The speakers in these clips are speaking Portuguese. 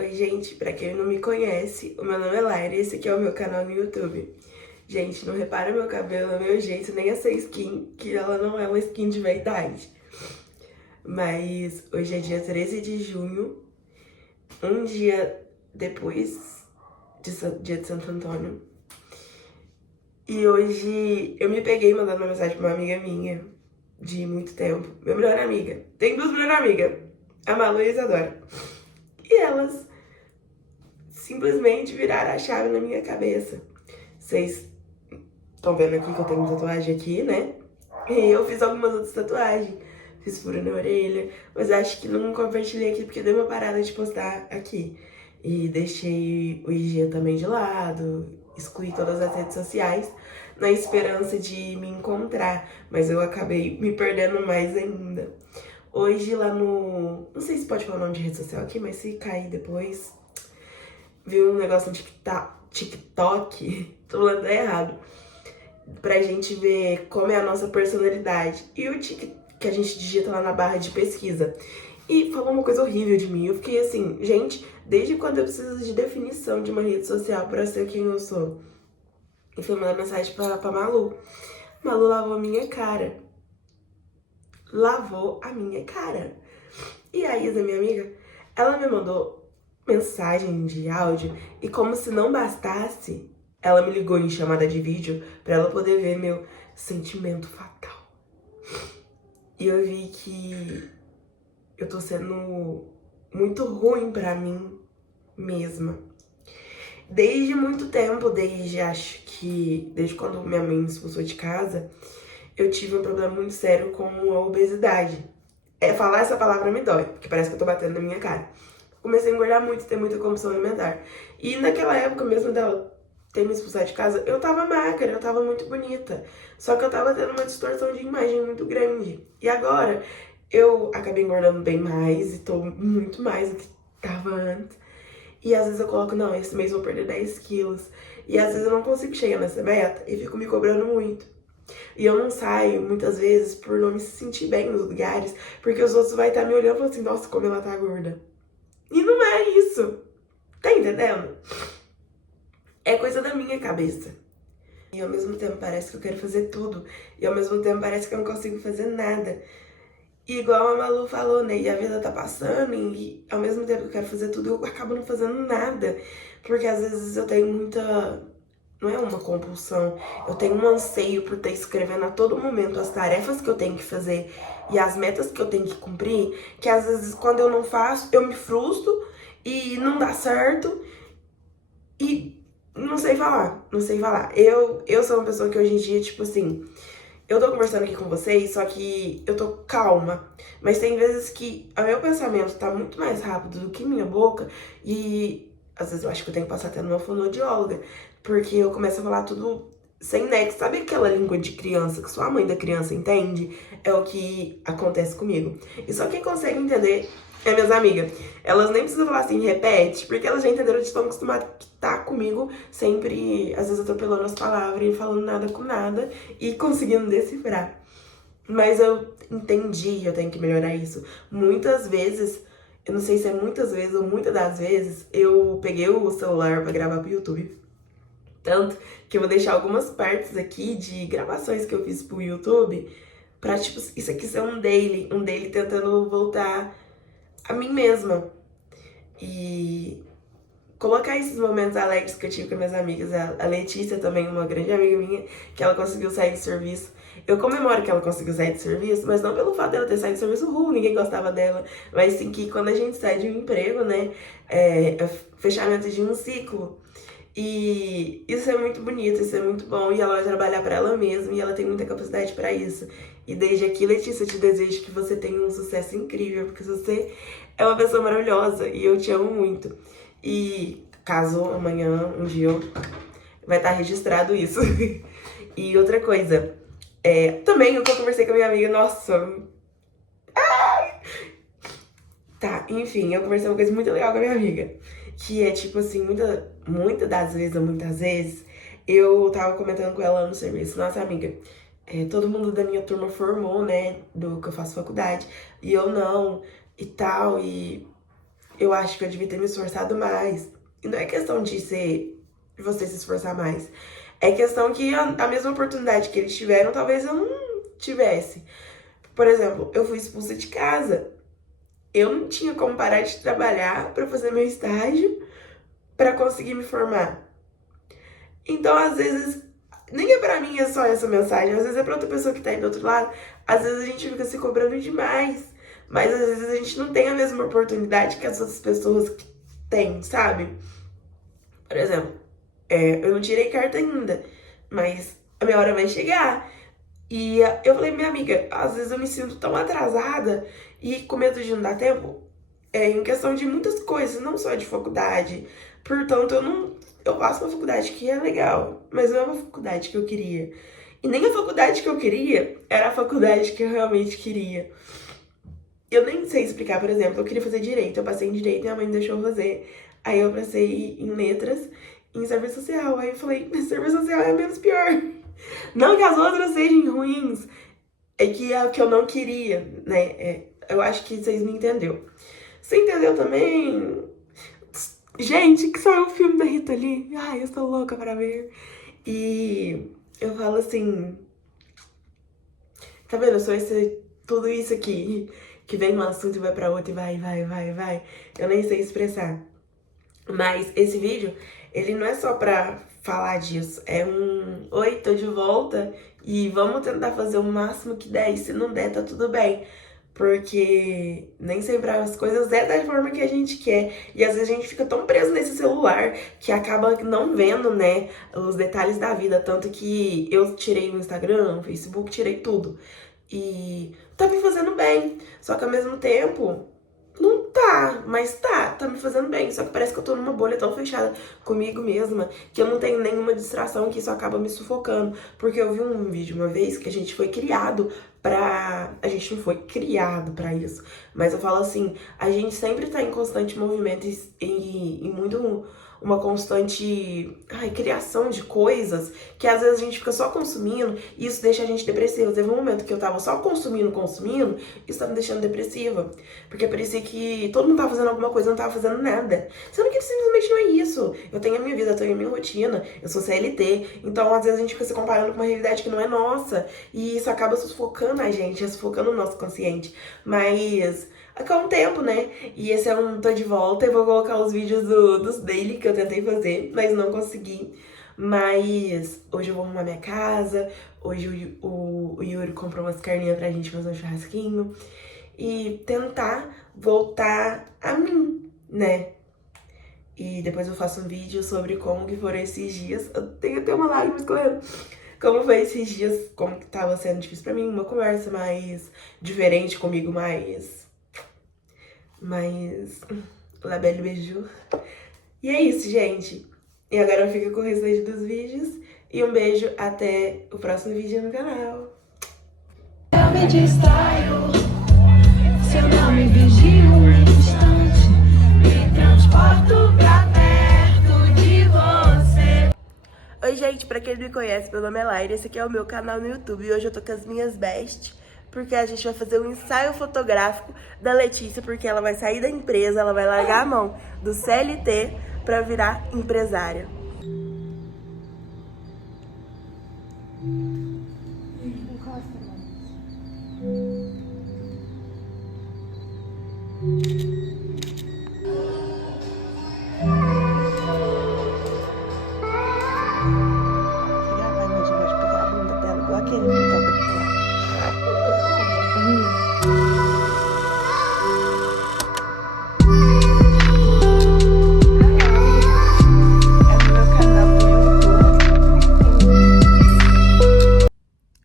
Oi, gente, pra quem não me conhece, o meu nome é Laira e esse aqui é o meu canal no YouTube. Gente, não repara meu cabelo, meu jeito, nem essa skin, que ela não é uma skin de verdade. Mas hoje é dia 13 de junho, um dia depois dia de Santo Antônio. E hoje eu me peguei mandando uma mensagem pra uma amiga minha, de muito tempo, minha melhor amiga. Tem duas melhores amigas, a Malu e a Isadora. E elas simplesmente viraram a chave na minha cabeça. Vocês estão vendo aqui que eu tenho tatuagem aqui, né? E eu fiz algumas outras tatuagens. Fiz furo na orelha, mas acho que não compartilhei aqui porque deu uma parada de postar aqui. E deixei o IG também de lado, excluí todas as redes sociais, na esperança de me encontrar, mas eu acabei me perdendo mais ainda. Hoje lá no... não sei se pode falar o nome de rede social aqui, mas se cair depois... vi um negócio no TikTok, tô falando errado, pra gente ver como é a nossa personalidade. E o que a gente digita lá na barra de pesquisa. E falou uma coisa horrível de mim. Eu fiquei assim, gente, desde quando eu preciso de definição de uma rede social pra ser quem eu sou? E fui mandar mensagem pra Malu. Malu lavou a minha cara. Lavou a minha cara. E a Isa, minha amiga, ela me mandou mensagem de áudio e como se não bastasse, ela me ligou em chamada de vídeo pra ela poder ver meu sentimento fatal. E eu vi que eu tô sendo muito ruim pra mim mesma. Desde muito tempo, desde quando minha mãe me expulsou de casa, eu tive um problema muito sério com a obesidade. Falar essa palavra me dói, porque parece que eu tô batendo na minha cara. Comecei a engordar muito, ter muita compulsão alimentar. E naquela época mesmo dela ter me expulsado de casa, eu tava magra, eu tava muito bonita. Só que eu tava tendo uma distorção de imagem muito grande. E agora, eu acabei engordando bem mais e tô muito mais do que tava antes. E às vezes eu coloco, não, esse mês eu vou perder 10 quilos. E às vezes eu não consigo chegar nessa meta e fico me cobrando muito. E eu não saio, muitas vezes, por não me sentir bem nos lugares, porque os outros vão estar me olhando e falando assim, nossa, como ela tá gorda. E não é isso. Tá entendendo? É coisa da minha cabeça. E ao mesmo tempo parece que eu quero fazer tudo. E ao mesmo tempo parece que eu não consigo fazer nada. E igual a Malu falou, né? E a vida tá passando e ao mesmo tempo que eu quero fazer tudo, eu acabo não fazendo nada. Porque às vezes eu tenho muita... não é uma compulsão. Eu tenho um anseio por estar escrevendo a todo momento as tarefas que eu tenho que fazer e as metas que eu tenho que cumprir, que às vezes quando eu não faço, eu me frustro e não dá certo e não sei falar, não sei falar. Eu sou uma pessoa que hoje em dia, tipo assim, eu tô conversando aqui com vocês, só que eu tô calma. Mas tem vezes que o meu pensamento tá muito mais rápido do que minha boca e às vezes eu acho que eu tenho que passar até numa fonoaudióloga, porque eu começo a falar tudo sem nexo. Sabe aquela língua de criança que só a mãe da criança entende? É o que acontece comigo. E só quem consegue entender é minhas amigas. Elas nem precisam falar assim, repete, porque elas já entenderam de tão acostumadas que tá comigo, sempre, às vezes, atropelando as palavras e falando nada com nada e conseguindo decifrar. Mas eu entendi, eu tenho que melhorar isso. Muitas vezes, eu não sei se é muitas vezes ou muitas das vezes, eu peguei o celular pra gravar pro YouTube. Tanto que eu vou deixar algumas partes aqui de gravações que eu fiz pro YouTube pra, tipo, isso aqui ser um daily tentando voltar a mim mesma. E colocar esses momentos alegres que eu tive com minhas amigas. A Letícia também, uma grande amiga minha, que ela conseguiu sair do serviço. Eu comemoro que ela conseguiu sair do serviço, mas não pelo fato dela ter saído do serviço, ninguém gostava dela. Mas sim que quando a gente sai de um emprego, né, é fechamento de um ciclo. E isso é muito bonito, isso é muito bom. E ela vai trabalhar pra ela mesma e ela tem muita capacidade pra isso. E desde aqui, Letícia, eu te desejo que você tenha um sucesso incrível, porque você é uma pessoa maravilhosa e eu te amo muito. E caso amanhã, um dia, vai estar registrado isso. E outra coisa, também o que eu conversei com a minha amiga, nossa... Tá, enfim, eu conversei uma coisa muito legal com a minha amiga. Que é tipo assim, muitas das vezes, ou muitas vezes, eu tava comentando com ela no serviço, nossa amiga, todo mundo da minha turma formou, né, do que eu faço faculdade, e eu não, e tal, e eu acho que eu devia ter me esforçado mais. E não é questão de você se esforçar mais. É questão que a mesma oportunidade que eles tiveram, talvez eu não tivesse. Por exemplo, eu fui expulsa de casa. Eu não tinha como parar de trabalhar para fazer meu estágio, para conseguir me formar. Então, às vezes, nem é pra mim é só essa mensagem, às vezes é pra outra pessoa que tá aí do outro lado. Às vezes a gente fica se cobrando demais, mas às vezes a gente não tem a mesma oportunidade que as outras pessoas têm, sabe? Por exemplo, eu não tirei carta ainda, mas a minha hora vai chegar. E eu falei, minha amiga, às vezes eu me sinto tão atrasada e com medo de não dar tempo, em questão de muitas coisas, não só de faculdade. Portanto, eu faço uma faculdade que é legal, mas não é uma faculdade que eu queria. E nem a faculdade que eu queria era a faculdade que eu realmente queria. Eu nem sei explicar, por exemplo, eu queria fazer direito, eu passei em direito e minha mãe deixou eu fazer. Aí eu passei em letras, em serviço social. Aí eu falei, serviço social é menos pior. Não que as outras sejam ruins, é que é o que eu não queria, né? Eu acho que vocês me entenderam. Você entendeu também? Gente, que saiu o filme da Rita Lee. Ai, eu sou louca pra ver. E eu falo assim, tá vendo? Eu sou tudo isso aqui, que vem um assunto e vai pra outro e vai. Eu nem sei expressar. Mas esse vídeo, ele não é só pra falar disso. É um, oi, tô de volta e vamos tentar fazer o máximo que der. E se não der, tá tudo bem. Porque nem sempre as coisas é da forma que a gente quer. E às vezes a gente fica tão preso nesse celular que acaba não vendo, né, os detalhes da vida. Tanto que eu tirei o Instagram, o Facebook, tirei tudo. E tá me fazendo bem. Só que ao mesmo tempo, não tá, mas tá me fazendo bem. Só que parece que eu tô numa bolha tão fechada comigo mesma que eu não tenho nenhuma distração, que isso acaba me sufocando. Porque eu vi um vídeo uma vez que a gente foi criado pra. A gente não foi criado pra isso. Mas eu falo assim, a gente sempre tá em constante movimento e muito uma constante criação de coisas que às vezes a gente fica só consumindo e isso deixa a gente depressiva. Teve um momento que eu tava só consumindo, isso tá me deixando depressiva. Porque parecia que todo mundo tava fazendo alguma coisa, eu não tava fazendo nada. Sendo que simplesmente não é isso. Eu tenho a minha vida, eu tenho a minha rotina, eu sou CLT. Então, às vezes, a gente fica se comparando com uma realidade que não é nossa. E isso acaba sufocando a gente, sufocando o nosso consciente. Mas é um tempo, né? E esse é um tô de volta. Eu vou colocar os vídeos dos daily que eu tentei fazer, mas não consegui. Mas hoje eu vou arrumar minha casa. Hoje o Yuri comprou umas carninhas pra gente fazer um churrasquinho. E tentar voltar a mim, né? E depois eu faço um vídeo sobre como que foram esses dias. Eu tenho até uma lágrima escorrendo. Como foi esses dias, como que tava sendo difícil pra mim, uma conversa mais diferente comigo, mais labelle beijou. E é isso, gente. E agora fica com o restante dos vídeos. E um beijo, até o próximo vídeo no canal. Eu me distraio, se eu não me vigio um instante, me transporto pra perto de você. Oi, gente, pra quem não me conhece, meu nome é Laira, esse aqui é o meu canal no YouTube e hoje eu tô com as minhas best, porque a gente vai fazer um ensaio fotográfico da Letícia, porque ela vai sair da empresa, ela vai largar a mão do CLT pra virar empresária.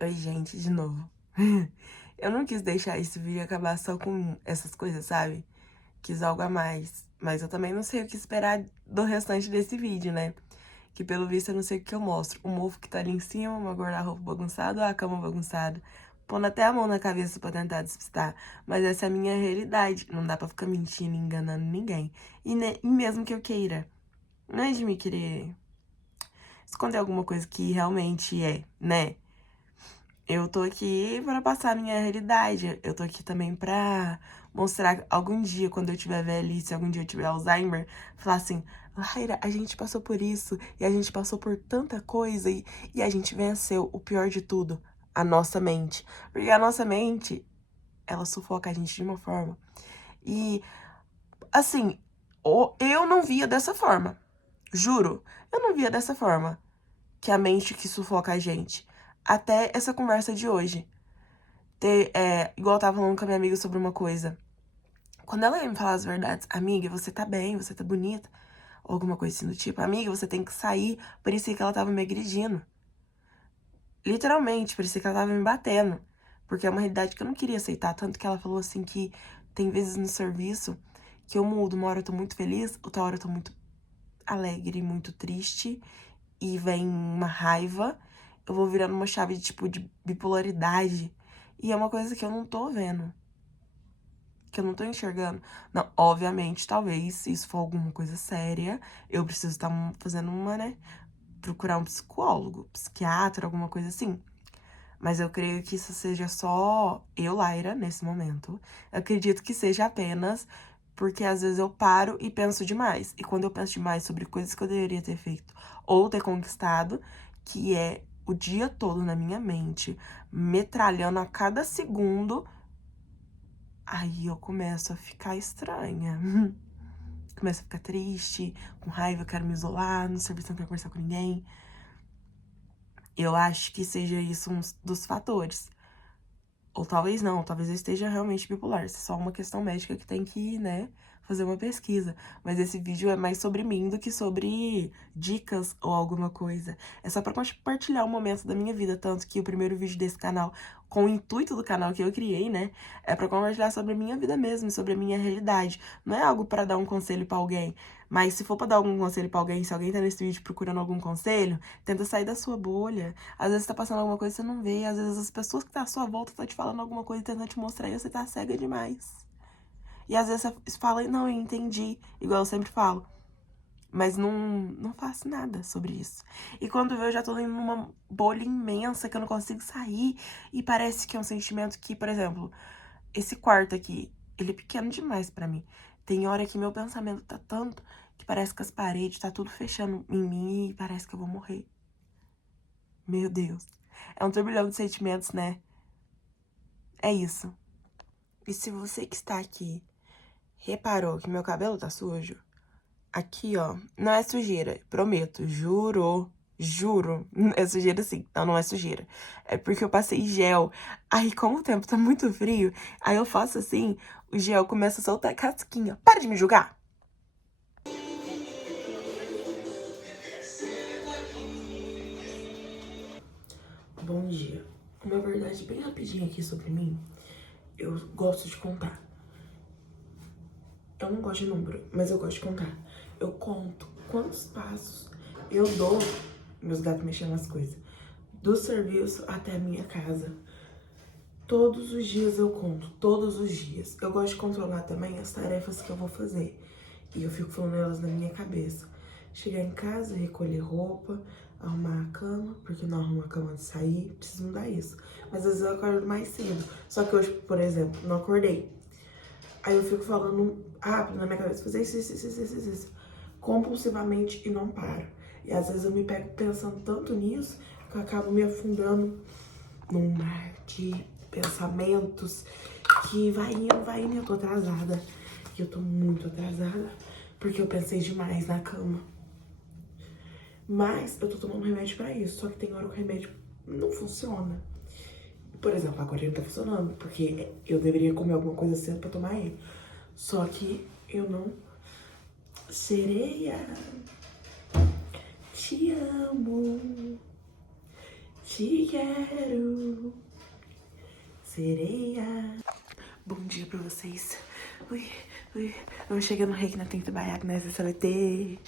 Oi, gente, de novo. Eu não quis deixar esse vídeo acabar só com essas coisas, sabe? Quis algo a mais. Mas eu também não sei o que esperar do restante desse vídeo, né? Que pelo visto eu não sei o que eu mostro. O mofo que tá ali em cima, uma guarda-roupa bagunçado, a cama bagunçada. Pondo até a mão na cabeça pra tentar despistar. Mas essa é a minha realidade. Não dá pra ficar mentindo, enganando ninguém. E mesmo que eu queira. Não é de me querer esconder alguma coisa que realmente é, né? Eu tô aqui pra passar a minha realidade. Eu tô aqui também pra mostrar algum dia, quando eu tiver velhice, algum dia eu tiver Alzheimer, falar assim, Laira, a gente passou por isso, e a gente passou por tanta coisa, e a gente venceu. O pior de tudo, a nossa mente. Porque a nossa mente, ela sufoca a gente de uma forma. E, assim, eu não via dessa forma. Juro, eu não via dessa forma. Que a mente que sufoca a gente. Até essa conversa de hoje. Igual eu tava falando com a minha amiga sobre uma coisa. Quando ela ia me falar as verdades, amiga, você tá bem, você tá bonita, ou alguma coisa assim do tipo, amiga, você tem que sair, parecia que ela tava me agredindo. Literalmente, parecia que ela tava me batendo. Porque é uma realidade que eu não queria aceitar. Tanto que ela falou assim que tem vezes no serviço que eu mudo. Uma hora eu tô muito feliz, outra hora eu tô muito alegre, muito triste. E vem uma raiva. Eu vou virando uma chave de tipo de bipolaridade. E é uma coisa que eu não tô vendo. Que eu não tô enxergando. Não, obviamente, talvez, se isso for alguma coisa séria, eu preciso estar fazendo uma, né? Procurar um psicólogo, psiquiatra, alguma coisa assim. Mas eu creio que isso seja só eu, Laira, nesse momento. Eu acredito que seja apenas porque às vezes eu paro e penso demais. E quando eu penso demais sobre coisas que eu deveria ter feito ou ter conquistado, que é o dia todo na minha mente, metralhando a cada segundo, aí eu começo a ficar estranha. Começo a ficar triste, com raiva, eu quero me isolar, no serviço não quero conversar com ninguém. Eu acho que seja isso um dos fatores. Ou talvez não, talvez eu esteja realmente bipolar. Isso é só uma questão médica que tem que, né, fazer uma pesquisa. Mas esse vídeo é mais sobre mim do que sobre dicas ou alguma coisa. É só pra compartilhar um momento da minha vida. Tanto que o primeiro vídeo desse canal, com o intuito do canal que eu criei, né, é pra compartilhar sobre a minha vida mesmo, sobre a minha realidade. Não é algo pra dar um conselho pra alguém. Mas se for pra dar algum conselho pra alguém, se alguém tá nesse vídeo procurando algum conselho, tenta sair da sua bolha. Às vezes tá passando alguma coisa e você não vê. Às vezes as pessoas que tá à sua volta tá te falando alguma coisa e tentando te mostrar e você tá cega demais. E às vezes você fala, não, eu entendi, igual eu sempre falo. Mas não faço nada sobre isso. E quando eu já tô em uma bolha imensa que eu não consigo sair. E parece que é um sentimento que, por exemplo, esse quarto aqui, ele é pequeno demais pra mim. Tem hora que meu pensamento tá tanto que parece que as paredes tá tudo fechando em mim e parece que eu vou morrer. Meu Deus. É um turbilhão de sentimentos, né? É isso. E se você que está aqui reparou que meu cabelo tá sujo, aqui, ó, não é sujeira, prometo, juro, juro. É sujeira sim, não é sujeira. É porque eu passei gel. Aí, como o tempo tá muito frio, aí eu faço assim, o gel começa a soltar casquinha. Para de me julgar! Bom dia. Uma verdade bem rapidinha aqui sobre mim. Eu gosto de contar. Eu não gosto de número, mas eu gosto de contar. Eu conto quantos passos eu dou, meus gatos mexendo nas coisas, do serviço até a minha casa. Todos os dias eu conto, todos os dias. Eu gosto de controlar também as tarefas que eu vou fazer. E eu fico falando elas na minha cabeça. Chegar em casa, recolher roupa, arrumar a cama, porque não arrumo a cama de sair, preciso mudar isso. Mas às vezes eu acordo mais cedo. Só que hoje, por exemplo, não acordei. Aí eu fico falando rápido na minha cabeça, fazer isso, compulsivamente e não paro. E às vezes eu me pego pensando tanto nisso que eu acabo me afundando num mar de pensamentos que vai indo e eu tô atrasada. E eu tô muito atrasada porque eu pensei demais na cama. Mas eu tô tomando remédio pra isso, só que tem hora que o remédio não funciona. Por exemplo, agora ele não tá funcionando, porque eu deveria comer alguma coisa cedo pra tomar ele. Só que eu não. Sereia, te amo, te quero, sereia. Bom dia pra vocês. Ui, vamos chegando no Reiki na Tenta Baiaca, nessa CLT.